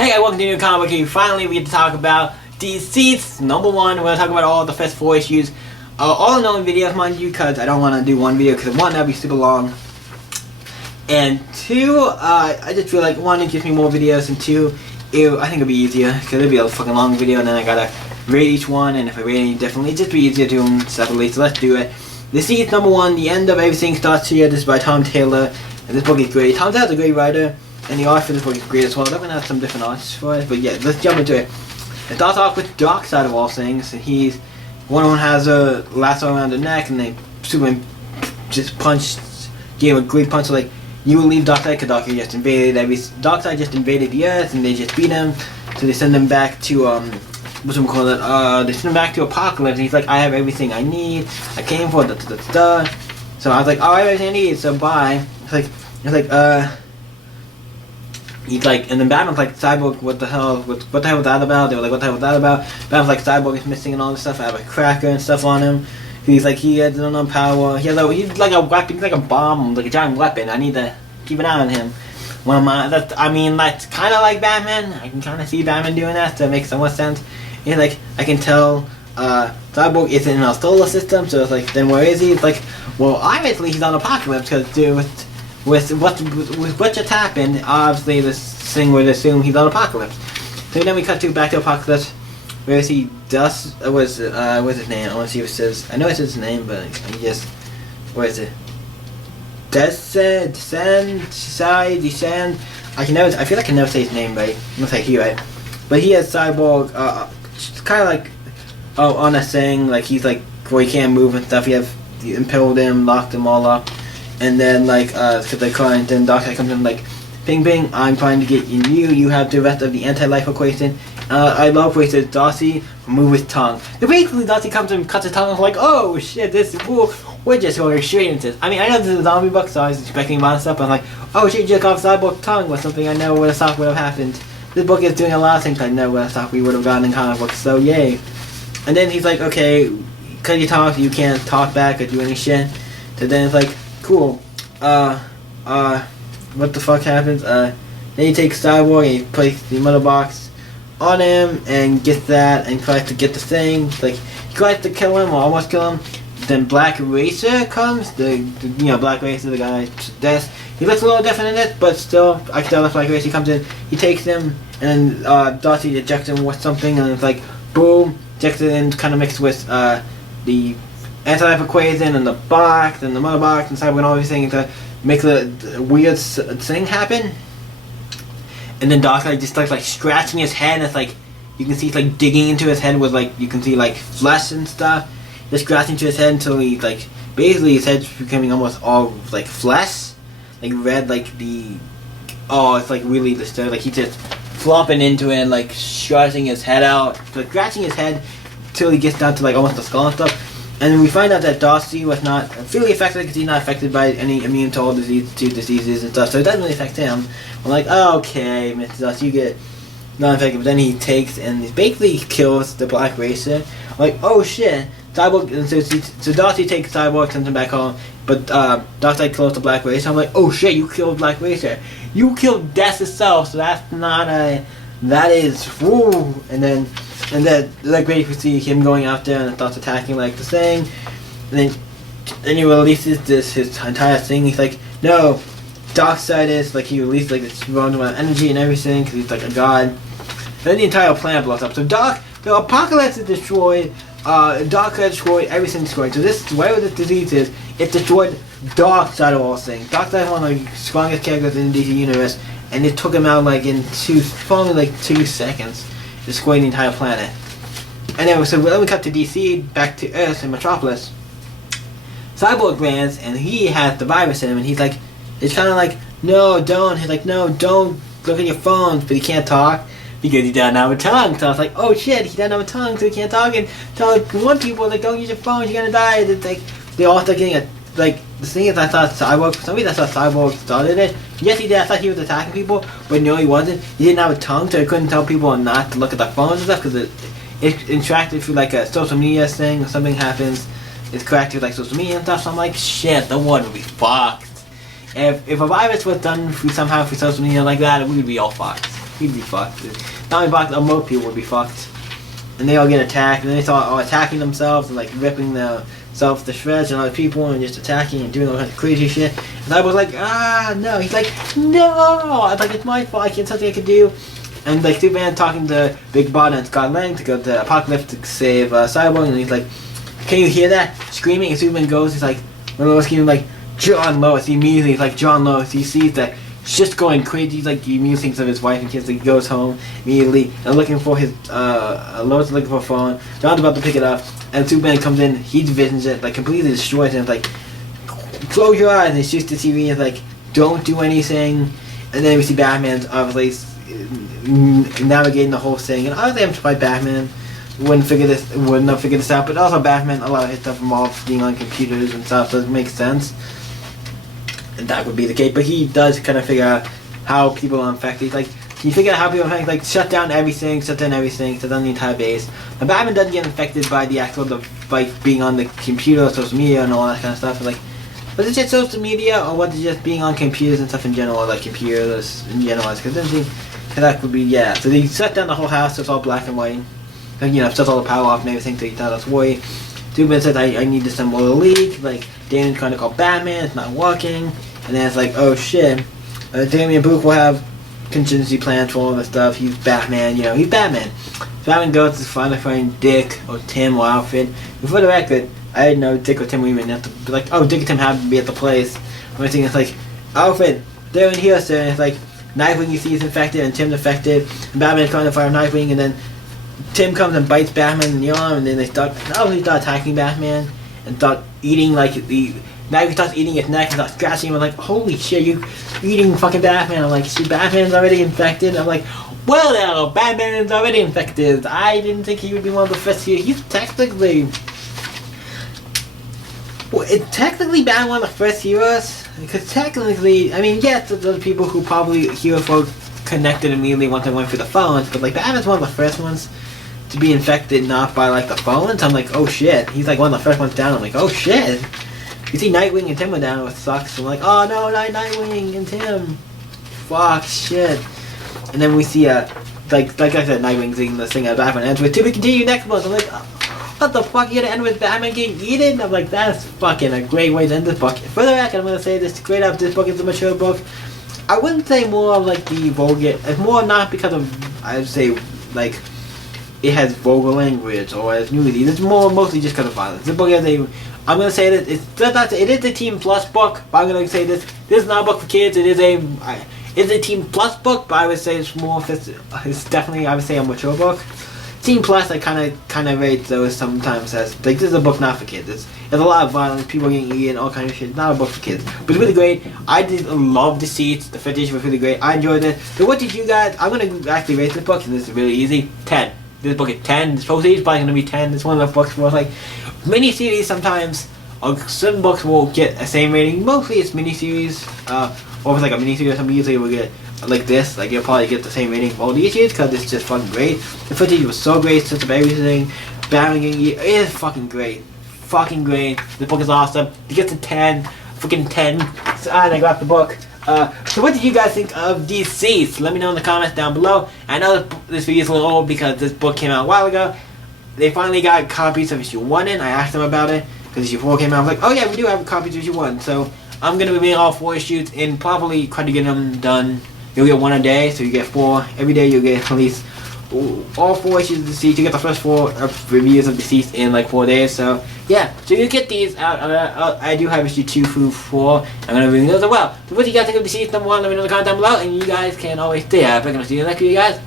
Hey guys, welcome to a new comic book review. Finally, we get to talk about Deceased #1. We're going to talk about all the first 4 issues. All in one videos, mind you, because I don't want to do one video, because one, that would be super long. And 2, I just feel like 1, it gives me more videos, and 2, I think it'll be easier, because it'll be a fucking long video, and then I gotta rate each one, and if I rate any differently, it'd just be easier to do them separately, so let's do it. Deceased #1, The End of Everything Starts Here. This is by Tom Taylor, and this book is great. Tom Taylor's a great writer. And the art for this book is great as well. I'm going to have some different artists for it, but yeah, let's jump into it. It starts off with Darkseid of all things. And one has a lasso around the neck, and they Superman just gave a great punch. So like, you will leave Darkseid because Darkseid just invaded Darkseid just invaded the Earth, and they just beat him. So they send him back to they send him back to Apocalypse. And he's like, I have everything I need. I came for it. So I was like, oh, I have everything I need. So bye. He's like, and then Batman's like, Cyborg, what the hell was that about? They were like, what the hell was that about? Batman's like, Cyborg is missing and all this stuff. I have a cracker and stuff on him. He's like, he has no power. He's like a weapon, he's like a bomb, like a giant weapon. I need to keep an eye on him. That's kind of like Batman. I can kind of see Batman doing that to make somewhat sense. And like, I can tell Cyborg isn't in our solar system, so it's like, then where is he? It's like, well, obviously he's on Apocalypse, because with what just happened, obviously this thing would assume he's on Apocalypse. So then we cut back to Apocalypse, where he does what's his name? I want to see what it says. I know it says his name, but he just, what is it? Descend. I feel like I can never say his name right. Unless I hear it. But he has Cyborg, kind of like, on a thing, like he's like where he can't move and stuff. He impaled him, locked them all up. And then because they can't, then Darkseid comes in like, ping ping, I'm trying to get in you, you have the rest of the anti-life equation. I love where it says, Darcy, remove his tongue. So basically Darcy comes in and cuts his tongue, and I'm like, oh shit, this is cool, we're just going straight into this. I mean, I know this is a zombie book, so I was expecting a lot of stuff, but I'm like, oh shit, you just off Cyborg's tongue was something I never would have thought would have happened. This book is doing a lot of things I never would have thought we would have gotten in comic books, so yay. And then he's like, okay, cut your tongue off, you can't talk back or do any shit. So then it's like, cool. What the fuck happens? Then he takes Cyborg and he places the mother box on him and gets that and tries to get the thing. Like, he tries to kill him or almost kill him. Then Black Racer comes. Black Racer, the guy death. He looks a little different in it, but still, I can tell that's Black Racer. He comes in, he takes him, and Darcy ejects him with something, and it's like, boom, ejects it in, kind of mixed with the anti-life equation and the box and the mother box and Cyborg and all these things to make the weird thing happen. And then Darkseid just starts like scratching his head, and it's like, you can see it's like digging into his head with like, you can see like flesh and stuff. Just scratching into his head until he like, basically his head's becoming almost all like flesh. Like red, like it's like really disturbed. Like he's just flopping into it and like scratching his head out. Like scratching his head till he gets down to like almost the skull and stuff. And we find out that Darcy was not really affected because he's not affected by any immune to all diseases and stuff, so it doesn't really affect him. I'm like, oh, okay, Mr. Darcy, you get not affected, but then he takes and he basically kills the Black Racer. I'm like, oh shit, Cyborg, and so Darcy takes Cyborg, sends him back home, but Darkseid kills the Black Racer. I'm like, oh shit, you killed Black Racer. You killed Death itself, so that's not that is, woo, and then like great to see him going out there and starts attacking like the thing, and then he releases his entire thing. He's like, no, Darkseid is like, he released like this amount of energy and everything because he's like a god. And then the entire planet blows up. So the Apocalypse is destroyed. Darkseid destroyed, everything destroyed. So this, whatever this disease is, it destroyed Darkseid of all things. Darkseid is one of the strongest characters in the DC universe, and it took him out like in only like 2 seconds. Destroying the entire planet. Anyway, so then we cut to DC, back to Earth and Metropolis. Cyborg lands, and he has the virus in him, and he's like, it's kind of like, no, don't. He's like, no, don't look at your phones, but he can't talk because he doesn't have a tongue. So I was like, oh shit, he doesn't have a tongue, so he can't talk. And so like, one people like, don't use your phone, you're gonna die. It's like, they all start getting like, the thing is, I thought Cyborg, for some reason I thought Cyborg started it. Yes, he did. I thought he was attacking people, but no, he wasn't. He didn't have a tongue, so he couldn't tell people not to look at their phones and stuff, because it interacted through like a social media thing. If something happens, it's corrected with like social media and stuff. So I'm like, shit, the world would be fucked. If a virus was done somehow through social media like that, we would be all fucked. he'd be fucked. Not only fucked, most people would be fucked. And they all get attacked, and they start all attacking themselves and like ripping themselves to shreds and other people and just attacking and doing all kinds of crazy shit. And I was like, no. He's like, no. I was like, it's my fault. I can't something I could do. And like Superman talking to Big Bot and Scott Lang to go to Apocalypse to save Cyborg, and he's like, can you hear that screaming? And Superman goes, he's like, when Lois screaming like John Lois, he immediately he's like John Lois. He sees that she's just going crazy. He's like, he immediately thinks of his wife and kids. He goes home immediately and looking for his Lois is looking for a phone. John's about to pick it up, and Superman comes in. He divisions it, like completely destroys it. And it's like, close your eyes. And he shoots the TV and it's like, don't do anything. And then we see Batman's obviously navigating the whole thing. And obviously I'm surprised Batman wouldn't figure this out. But also Batman, a lot of his stuff involves being on computers and stuff, so it makes sense. And that would be the case. But he does kind of figure out how people are infected. He's like, can you figure out how people are infected? Like, shut down everything, shut down the entire base. And Batman doesn't get infected by the actual, like, being on the computer, social media, and all that kind of stuff. Like, was it just social media, or was it just being on computers and stuff in general, or like computers in general? Because that would be, yeah. So they shut down the whole house, so it's all black and white. And, you know, shut all the power off and everything, so he thought that's worry. Superman says, I need to assemble a league. Like, Damian's trying to call Batman, it's not working. And then it's like, oh shit, Damian Book will have contingency plans for all this stuff. He's Batman, you know, he's Batman. So Batman goes to find Dick or Tim or Alfred. And for the record, I didn't know Dick or Tim were even have to be like, oh, Dick and Tim have to be at the place. And I think it's like, Alfred, they're in here, sir. And it's like, Nightwing you see is infected and Tim's infected. And Batman's trying to fight Nightwing, and then Tim comes and bites Batman in the arm, and then they start attacking Batman and start eating like the. Nightwing starts eating his neck and starts scratching him. I'm like, holy shit, you eating fucking Batman. I'm like, see, Batman's already infected. I'm like, well now, Batman's already infected. I didn't think he would be one of the first heroes. He's technically... Well, is technically Batman one of the first heroes? Because technically, I mean, yes, there's other people who probably hero folk connected immediately once they went through the phones, but like, Batman's one of the first ones to be infected not by like the phones. I'm like, oh shit. He's like one of the first ones down. I'm like, oh shit. You see Nightwing and Tim were down, which sucks. I'm like, oh no, not Nightwing and Tim. Fuck, shit. And then we see, like I said, Nightwing's eating this thing out of Batman ends with, to be continued next month. I'm like, what the fuck, you're gonna end with Batman getting eaten? I'm like, that's fucking a great way to end this book. For the record, I'm gonna say this great up, this book is a mature book. I wouldn't say more of like the vulgar, it's more not because of, I would say, like, it has vulgar language or has nudity. It's mostly just because of violence. The book has a, I'm gonna say that it is a Teen Plus book, but I'm gonna say this is not a book for kids. It is a Teen Plus book, but I would say it's more. It's definitely, I would say, a mature book. Teen Plus, I kind of rate those sometimes as like, this is a book not for kids. There's a lot of violence, people getting eaten, all kinds of shit. It's not a book for kids, but it's really great. I did love Deceased. The fifth issue was really great. I enjoyed it. So what did you guys? I'm gonna actually rate this book, and this is really easy. 10. This book is 10. This whole series is probably gonna be 10. It's one of the books where like miniseries sometimes. Some books will get a same rating. Mostly it's miniseries, or if it's like a miniseries or something, usually we'll get like this. Like you'll probably get the same rating for all the issues because it's just fucking great. The footage was so great, sense of everything. Batman getting it is fucking great. Fucking great. The book is awesome. It gets a 10. Fucking 10. So I got the book. So what did you guys think of Deceased? Let me know in the comments down below. I know this video is a little old because this book came out a while ago. They finally got copies of issue 1 in. I asked them about it. Because issue 4 came out, I was like, oh yeah, we do have copies of issue 1. So I'm going to be making all 4 issues and probably try to get them done. You'll get 1 a day, so you get 4. Every day you'll get at least all 4 issues of Deceased. You get the first 4 reviews of Deceased in like 4 days. So yeah, so you get these out. I do have issue 2 through 4. I'm going to review those as well. So what do you guys think of Deceased number 1? Let me know in the comments down below. And you guys can always stay up. I'm going to see you in the next video, guys.